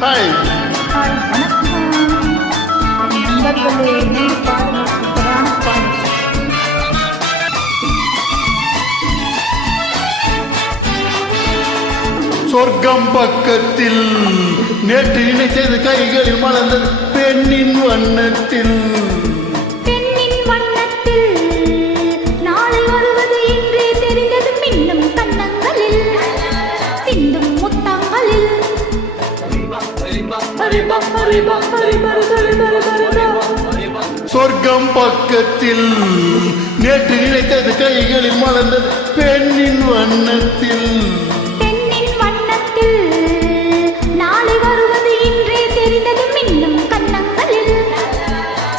Hi hi வணக்கம் நண்பர்களே. இணைந்து பாடுங்கள் சூப்பரான பாடல். சொர்க்கம் பக்கத்தில் நேற்று நினைத்தது கைகளில் மலர்ந்தது பெண்ணின் வண்ணத்தில். பெண்ணின் வண்ணத்தில் நாளை வருவது என்றே தெரிந்தது மின்னும் கன்னங்களில் சிந்தும் முத்தங்களில். சொர்க்கம் பக்கத்தில் நேற்று நினைத்தது கைகளில் மலர்ந்தது பெண்ணின் வண்ணத்தில். பெண்ணின் வண்ணத்தில் நாளை வருவது என்றே தெரிந்தது மின்னும் கன்னங்களில்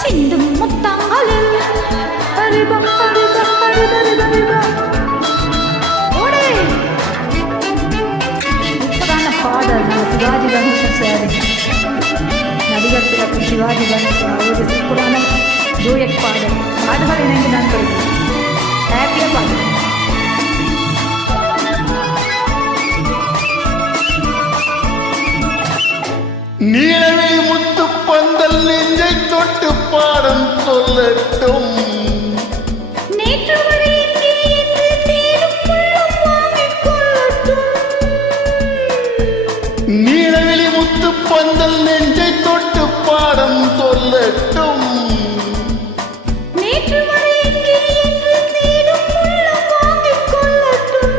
சிந்தும் முத்தங்களில். சூப்பரான பாடல். நம்ம சிவாஜி கணேசன் சார், நடிகர் திலகம் சிவாஜி கணேசன் அவரது சூப்பரான டூயட் பாடல். பாடுகள் இணைந்து நண்பர்கள் ஹாப்பியாக பாடுங்கள். நீலவில் முத்து பந்தல் நெஞ்சை தொட்டு பாடம் சொல்லட்டும். நேற்று வரை எங்கே என்று தேடும் உள்ளம் வாங்கிக் கொள்ளட்டும். நீலவிழி முத்து பந்தல் நெஞ்சை தொட்டு பாடம் சொல்லட்டும். நேற்று வரை எங்கே என்று தேடும் உள்ளம் வாங்கிக் கொள்ளட்டும்.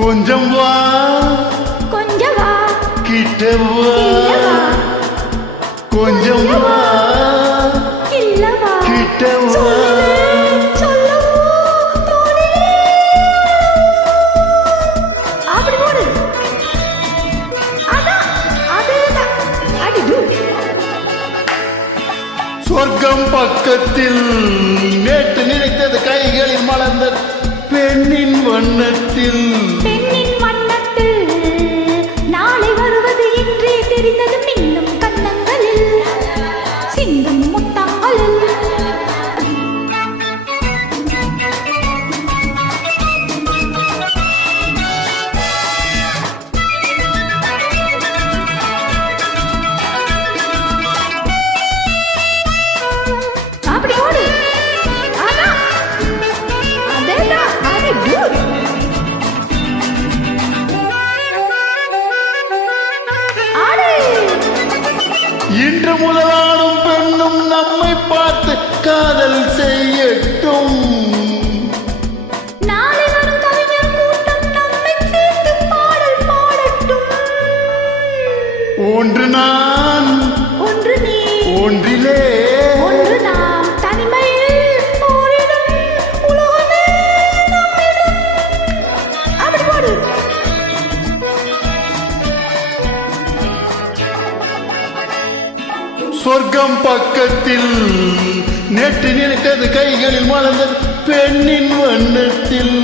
கொஞ்சம் வா கொஞ்சம் வா கிட்ட வா, கொஞ்சம் வா இல்லவா கிட்ட வா. சொல்லவோ தோணிலே. அப்படி போடு. அதான் அதேதான். அடி டூ. சொர்க்கம் பக்கத்தில் நேற்று நினைத்தது கைகளில் மலர்ந்தது பெண்ணின் வண்ணத்தில். பெண்ணின் வண்ணத்தில் நாளை வருவது என்றே தெரிந்தது மின்னும் கன்னங்களில் சிந்தும் முத்தங்களில். அப்படி ஓடு. அதான் அதேதான். அடி டூ. ஆடு. இன்று முதலானும் பெண்ணும் நம்மை பார்த்து காதல் செய்யட்டும். நாளை வரும் கவிஞர் கூட்டம் நம்மை சேர்த்து பாடல் பாடட்டும். ஒன்று நான் ஒன்று நீ ஒன்றிலே ஒன்று நாம் தனிமையில் போரிடும் உலகமே நம்மிடம். அப்படி போடு. சொர்க்கம் பக்கத்தில் நேற்று நினைத்தது கைகளில் மலர்ந்தது பெண்ணின் வண்ணத்தில்.